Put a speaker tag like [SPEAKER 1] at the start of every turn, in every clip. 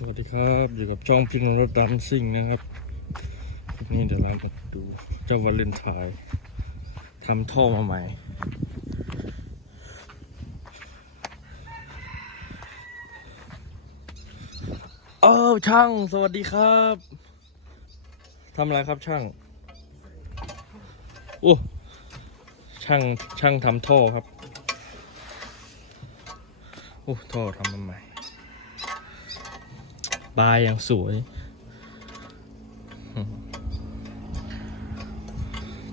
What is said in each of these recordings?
[SPEAKER 1] สวัสดีครับ อยู่กับช่องพิงรถดำซิ่งนะครับคลิปนี้เดี๋ยวเรามาดูเจ้าวาเลนไทน์ทำท่อมาใหม่ เอ้าวช่าง สวัสดีครับทำอะไรครับช่างโอ้ช่างช่างทำท่อครับโอ้ท่อทำมาใหม่ บายอย่างสวยอืม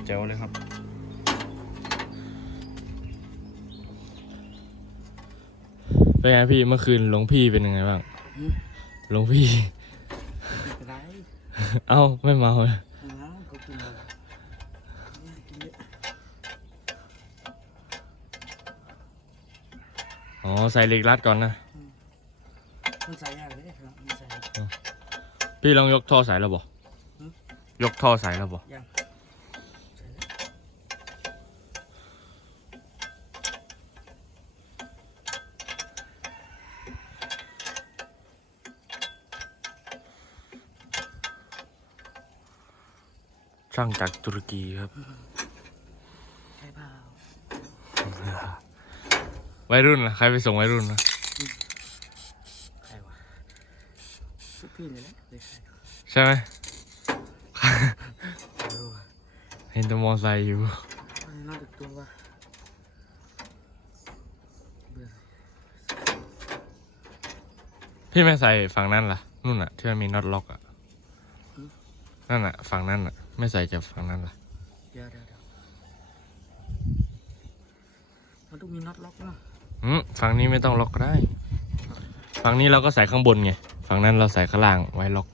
[SPEAKER 1] แจ๋วเลยครับ เป็นไงพี่เมื่อคืนหลวงพี่เป็นยังไงบ้าง
[SPEAKER 2] หืม
[SPEAKER 1] หลวงพี่
[SPEAKER 2] ไม่เป็นไร
[SPEAKER 1] เอ้าไม่เมาเลย
[SPEAKER 2] เอาน้ำก็กินเลยกินเยอะ
[SPEAKER 1] อ๋อ ใส่เหล็กรัดก่อนนะ
[SPEAKER 2] มันใส่ยากเลยครับมันใส่
[SPEAKER 1] พี่ลองยกท่อสายแล้วบ่
[SPEAKER 2] หืม
[SPEAKER 1] ยกท่อสายแล้วบ่
[SPEAKER 2] ยังใส่แล้ว
[SPEAKER 1] ช่างจากตุรกีครับ
[SPEAKER 2] ใช่เปล่า
[SPEAKER 1] วัยรุ่นล่ะใครไปส่งวัยรุ่นนะ
[SPEAKER 2] ใครวะ พวกพี่เลยแหละเลยใคร
[SPEAKER 1] ใช่ไหม
[SPEAKER 2] ไม่รู้ว่ะ
[SPEAKER 1] เห็นแตัวมอไซค์อยู่
[SPEAKER 2] มันน่าจะตัววะเบื่อ
[SPEAKER 1] พี่ไม่ใส่ฝั่งนั้นล่ะ นู่นน่ะที่มันมีน็อตล็อกอะ นั่นน่ะ ฝั่งนั้นน่ะ ไม่ใส่จากฝั่งนั้นล่ะ
[SPEAKER 2] เดี๋ยวเดี๋ยวเดี๋ยวมันต้องมีน็อตล็อกนะ
[SPEAKER 1] อืมฝั่งนี้ไม่ต้องล็อกก็ได้ ฝั่งนี้เราก็ใส่ข้างบนไง ฝั่งนั้นเราใส่ข้างล่างไว้ล็อก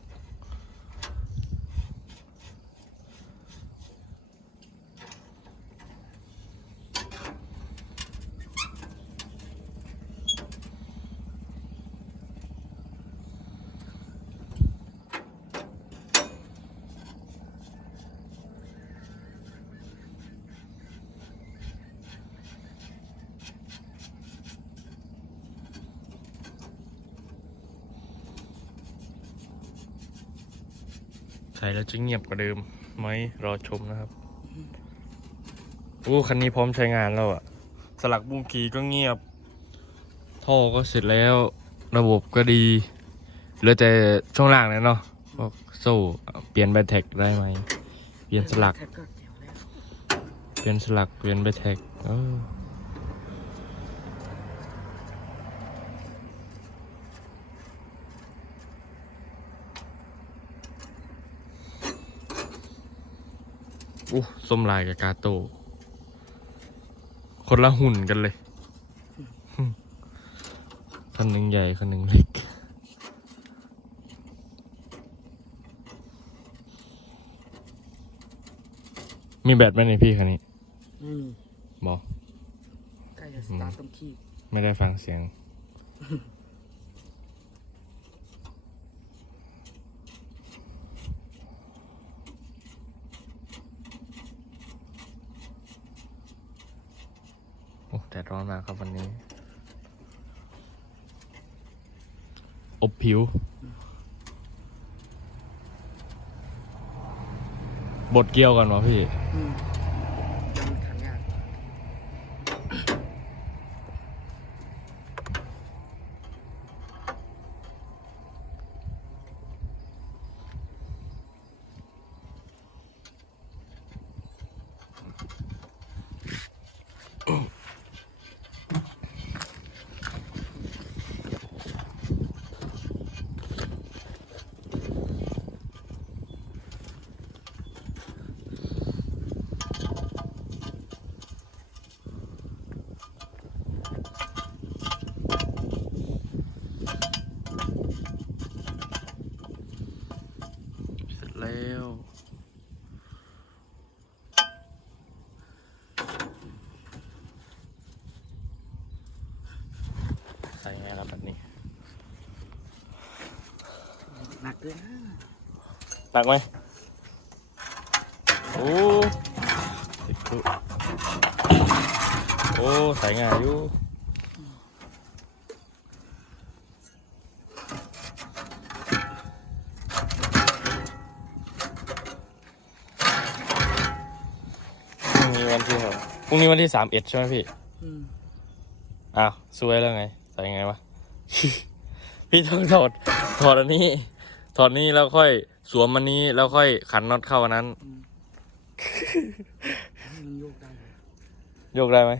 [SPEAKER 1] ใส่แล้วจะเงียบกว่าเดิมไหมรอชมนะครับอู้คันนี้พร้อมใช้งานแล้วอะสลักบุ้งกีก็เงียบ ท่อก็เสร็จแล้ว ระบบก็ดีเหลือแต่ช่วงล่างแล้วเนาะกโซ่เปลี่ยนแบตแท็กได้ไหม เปลี่ยนสลัก
[SPEAKER 2] เจ๋วแล้ว
[SPEAKER 1] เปลี่ยนสลักเปลี่ยนแบตแท็กเออ อู้ส้มลายกับกาโต้คนละหุ่นกันเลยคันหนึ่งใหญ่คันหนึ่งเล็ก มีแบตไหมในยพี่คันนี้
[SPEAKER 2] ไม่มี
[SPEAKER 1] บอก
[SPEAKER 2] ใกล้จะสตาร์ทต้องขี้
[SPEAKER 1] ไม่ได้ฟังเสียง แดดร้อนมากครับวันนี้ อบผิว บดเกี่ยวกันวะพี่ เกิ
[SPEAKER 2] น
[SPEAKER 1] ตักไหมโอ้ติดคุโอ้สายงานอยู่พรุ่งนี้วันที่เท่าพรุ่งนี้วันที่สามเอ็ดใช่ไหมพี่
[SPEAKER 2] อ้า
[SPEAKER 1] วสวยแล้วไง ใส่ไงวะ พี่ต้องถอดถอดอันนี้ อดนี้แล้วค่อยสวมมันนี้แล้วค่อยขันน็อตเข้าอันนั้น
[SPEAKER 2] มันโยกได้เลย
[SPEAKER 1] โยกได้ไหม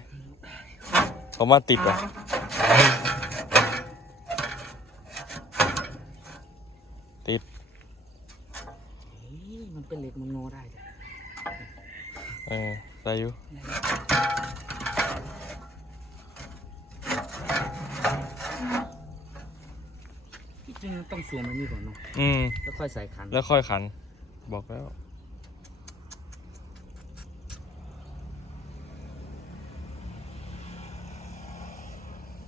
[SPEAKER 1] ผมว่าติดว่ะติด
[SPEAKER 2] เฮ้ยมันเป็นเหล็กมันงอได้เลย
[SPEAKER 1] เออได้อยู่
[SPEAKER 2] จริงต้องสวมอันนี้ก่อนเนาะ
[SPEAKER 1] อืม
[SPEAKER 2] แล้วค่อยใส่ขัน
[SPEAKER 1] แล้วค่อยขัน บอกแล้ว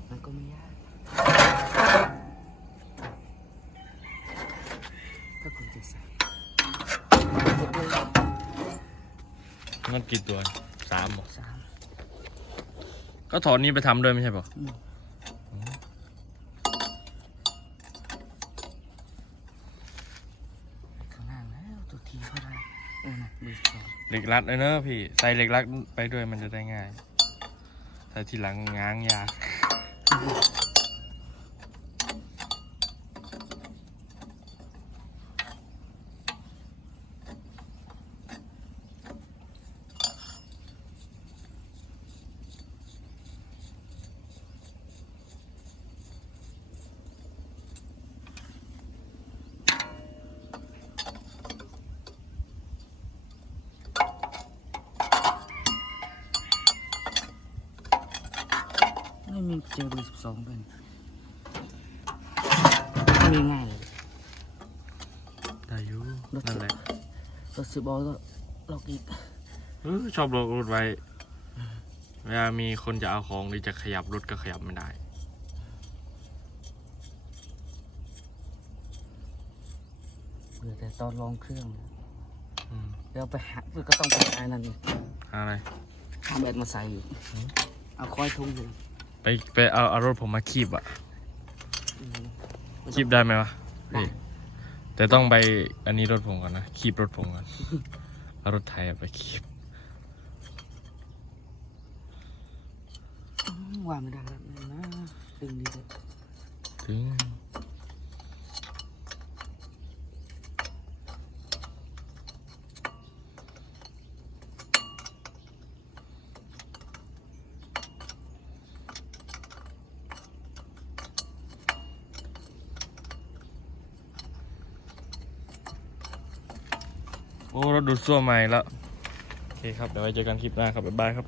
[SPEAKER 2] มันก็ไม่ยากถ้าคุณจะใส่
[SPEAKER 1] นั่นกี่ตัวสามบอก
[SPEAKER 2] สาม
[SPEAKER 1] ก็ถอดนี้ไปทำด้วยไม่ใช่ปะ
[SPEAKER 2] อืม ข้างล่างแล้วตัวทีก็ได้โอ้นะเบอร์สอง
[SPEAKER 1] เหล็กรัดเลยเนอะพี่ ใส่เหล็กรัดไปด้วยมันจะได้ง่าย ใส่ทีหลังง้างยาก
[SPEAKER 2] ไม่มีเจอเบอร์สิบสองด้วยมีง่ายเลย
[SPEAKER 1] ได้อยู่นั่นแหละ
[SPEAKER 2] รถสิบบอลก็ล็อกอีก
[SPEAKER 1] เออชอบรถรถไว้ เวลามีคนจะเอาของหรือจะขยับรถก็ขยับไม่ได้
[SPEAKER 2] เบื่อแต่ตอนลองเครื่องเนี่ย
[SPEAKER 1] อืม
[SPEAKER 2] เดี๋ยวไปหาก็ต้องไปหานั่นอีก
[SPEAKER 1] หาอะไร
[SPEAKER 2] เอาแบตมาใส่อีกเอาคอยทุ่งอยู่
[SPEAKER 1] ไปไปเอาเอารถผมมาคีบอะ
[SPEAKER 2] อืม
[SPEAKER 1] คีบได้ไหมวะ
[SPEAKER 2] ได้
[SPEAKER 1] พี่แต่ต้องไปอันนี้รถผมก่อนนะคีบรถผมก่อนเอารถไทยอะไปคีบ
[SPEAKER 2] อืมว่าไม่ได้แล้วนะดึงดีเลย
[SPEAKER 1] ถึง โอ้รถดูดซ่วมใหม่แล้วโอเคครับ เดี๋ยวไว้เจอกันคลิปหน้าครับ บ๊ายบายครับ